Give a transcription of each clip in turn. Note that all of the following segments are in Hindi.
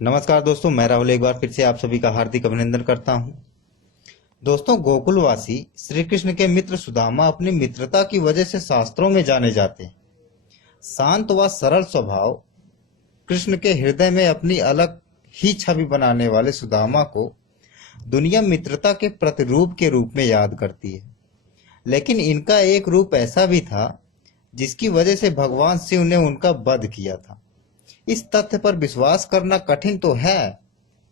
नमस्कार दोस्तों, मैं राहुल एक बार फिर से आप सभी का हार्दिक अभिनंदन करता हूं। दोस्तों, गोकुलवासी श्री कृष्ण के मित्र सुदामा अपनी मित्रता की वजह से शास्त्रों में जाने जाते हैं। शांत व सरल स्वभाव कृष्ण के हृदय में अपनी अलग ही छवि बनाने वाले सुदामा को दुनिया मित्रता के प्रतिरूप के रूप में याद करती है। लेकिन इनका एक रूप ऐसा भी था जिसकी वजह से भगवान शिव ने उनका वध किया था। इस तथ्य पर विश्वास करना कठिन तो है,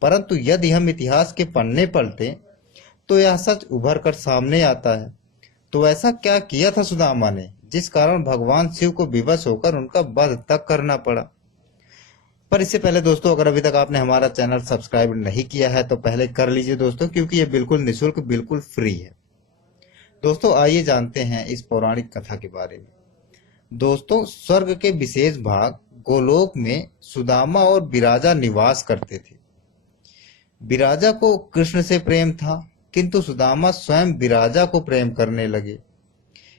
परंतु यदि हम इतिहास के पन्ने पलटें तो यह सच उभर कर सामने आता है। तो ऐसा क्या किया था सुदामा ने जिस कारण भगवान शिव को विवश होकर उनका वध तक करना पड़ा। पर इससे पहले दोस्तों, अगर अभी तक आपने हमारा चैनल सब्सक्राइब नहीं किया है तो पहले कर लीजिए दोस्तों, क्योंकि ये बिल्कुल निःशुल्क, बिल्कुल फ्री है। दोस्तों, आइए जानते हैं इस पौराणिक कथा के बारे में। दोस्तों, स्वर्ग के विशेष भाग गोलोक में सुदामा और विराजा निवास करते थे। विराजा को कृष्ण से प्रेम था, किंतु सुदामा स्वयं विराजा को प्रेम करने लगे।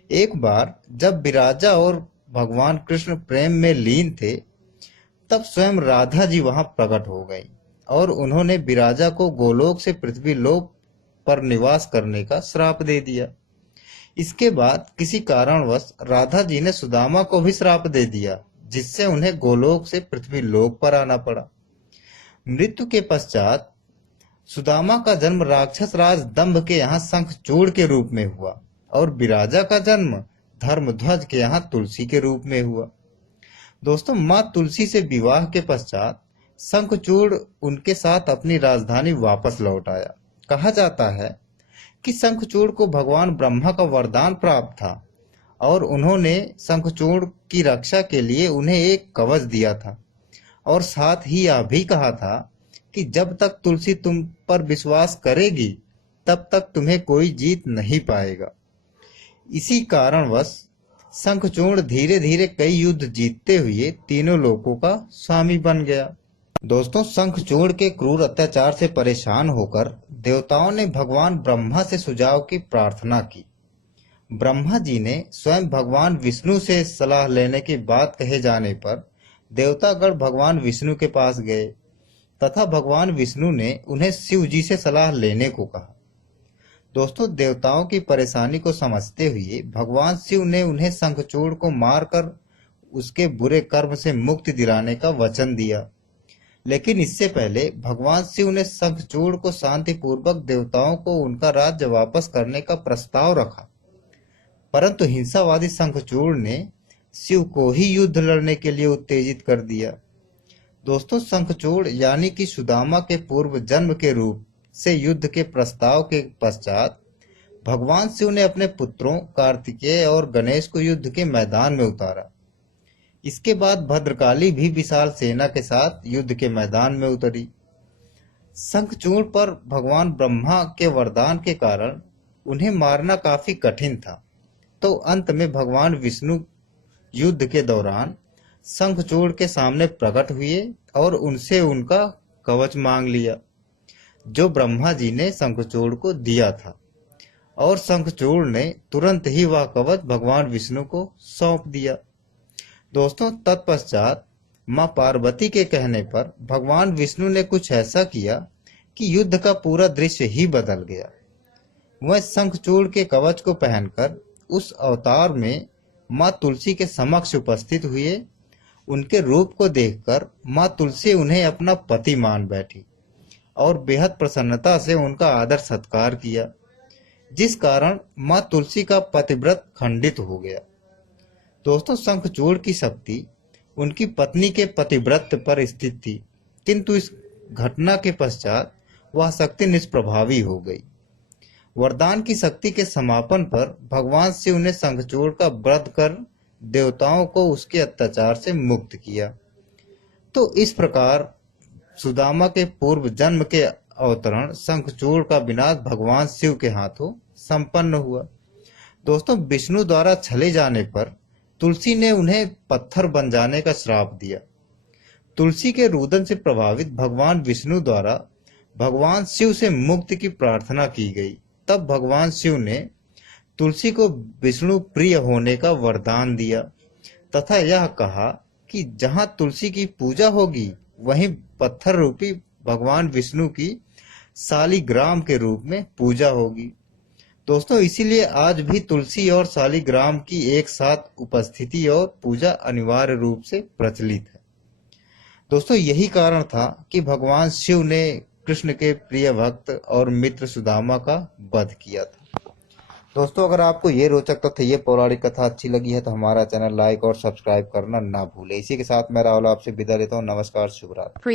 एक बार जब विराजा और भगवान कृष्ण प्रेम में लीन थे, तब स्वयं राधा जी वहां प्रकट हो गई और उन्होंने विराजा को गोलोक से पृथ्वी लोक पर निवास करने का श्राप दे दिया। इसके बाद किसी कारणवश राधा जी ने सुदामा को भी श्राप दे दिया, जिससे उन्हें गोलोक से पृथ्वी लोक पर आना पड़ा। मृत्यु के पश्चात सुदामा का जन्म राक्षस राज दंभ के यहाँ शंखचूड़ के रूप में हुआ और विराजा का जन्म धर्मध्वज के यहाँ तुलसी के रूप में हुआ। दोस्तों, माँ तुलसी से विवाह के पश्चात शंखचूड़ उनके साथ अपनी राजधानी वापस लौट आया। कहा जाता है कि शंखचूड़ को भगवान ब्रह्मा का वरदान प्राप्त था और उन्होंने शंखचूड़ की रक्षा के लिए उन्हें एक कवच दिया था और साथ ही यह भी कहा था कि जब तक तुलसी तुम पर विश्वास करेगी तब तक तुम्हें कोई जीत नहीं पाएगा। इसी कारणवश शंखचूड़ धीरे धीरे कई युद्ध जीतते हुए तीनों लोकों का स्वामी बन गया। दोस्तों, शंखचूड़ के क्रूर अत्याचार से परेशान होकर देवताओं ने भगवान ब्रह्मा से सुझाव की प्रार्थना की। ब्रह्मा जी ने स्वयं भगवान विष्णु से सलाह लेने की बात कहे जाने पर देवतागण भगवान विष्णु के पास गए तथा भगवान विष्णु ने उन्हें शिव जी से सलाह लेने को कहा। दोस्तों, देवताओं की परेशानी को समझते हुए भगवान शिव ने उन्हें शंखचूड़ को मारकर उसके बुरे कर्म से मुक्ति दिलाने का वचन दिया। लेकिन इससे पहले भगवान शिव ने शंखचूड़ को शांतिपूर्वक देवताओं को उनका राज्य वापस करने का प्रस्ताव रखा, परंतु हिंसावादी शंखचूड़ ने शिव को ही युद्ध लड़ने के लिए उत्तेजित कर दिया। दोस्तों, शंखचूड़ यानी कि सुदामा के पूर्व जन्म के रूप से युद्ध के प्रस्ताव के पश्चात भगवान शिव ने अपने पुत्रों कार्तिकेय और गणेश को युद्ध के मैदान में उतारा। इसके बाद भद्रकाली भी विशाल सेना के साथ युद्ध के मैदान में उतरी। शंखचूड़ पर भगवान ब्रह्मा के वरदान के कारण उन्हें मारना काफी कठिन था, तो अंत में भगवान विष्णु युद्ध के दौरान शंखचूड़ के सामने प्रकट हुए और उनसे उनका कवच मांग लिया, जो ब्रह्मा जी ने शंखचूड़ को दिया था, और शंखचूड़ ने तुरंत ही वह कवच भगवान विष्णु को सौंप दिया। दोस्तों, तत्पश्चात मां पार्वती के कहने पर भगवान विष्णु ने कुछ ऐसा किया कि युद्ध का पूरा दृश्य ही बदल गया। वह शंखचूड़ के कवच को पहनकर उस अवतार में मां तुलसी के समक्ष उपस्थित हुए। उनके रूप को देखकर मां तुलसी उन्हें अपना पति मान बैठी और बेहद प्रसन्नता से उनका आदर सत्कार किया, जिस कारण मां तुलसी का पतिव्रत खंडित हो गया। दोस्तों, शंखचूड़ की शक्ति उनकी पत्नी के पतिव्रत पर स्थित थी, किंतु इस घटना के पश्चात वह शक्ति निष्प्रभावी हो गई। वरदान की शक्ति के समापन पर भगवान शिव ने शंखचूड़ का वध कर देवताओं को उसके अत्याचार से मुक्त किया। तो इस प्रकार सुदामा के पूर्व जन्म के अवतरण शंखचूड़ का विनाश भगवान शिव के हाथों संपन्न हुआ। दोस्तों, विष्णु द्वारा छले जाने पर तुलसी ने उन्हें पत्थर बन जाने का श्राप दिया। तुलसी के रुदन से प्रभावित भगवान विष्णु द्वारा भगवान शिव से मुक्ति की प्रार्थना की गई। तब भगवान शिव ने तुलसी को विष्णु प्रिय होने का वरदान दिया तथा यह कहा कि जहां तुलसी की पूजा होगी वहीं पत्थर रूपी भगवान विष्णु की शालिग्राम के रूप में पूजा होगी। दोस्तों, इसीलिए आज भी तुलसी और शालिग्राम की एक साथ उपस्थिति और पूजा अनिवार्य रूप से प्रचलित है। दोस्तों, यही कारण था कि भगवान शिव ने कृष्ण के प्रिय भक्त और मित्र सुदामा का वध किया था। दोस्तों, अगर आपको ये रोचक तथ्य, ये पौराणिक कथा अच्छी लगी है तो हमारा चैनल लाइक और सब्सक्राइब करना ना भूलें। इसी के साथ मैं राहुल आपसे विदा लेता हूँ। नमस्कार, शुभ रात्रि।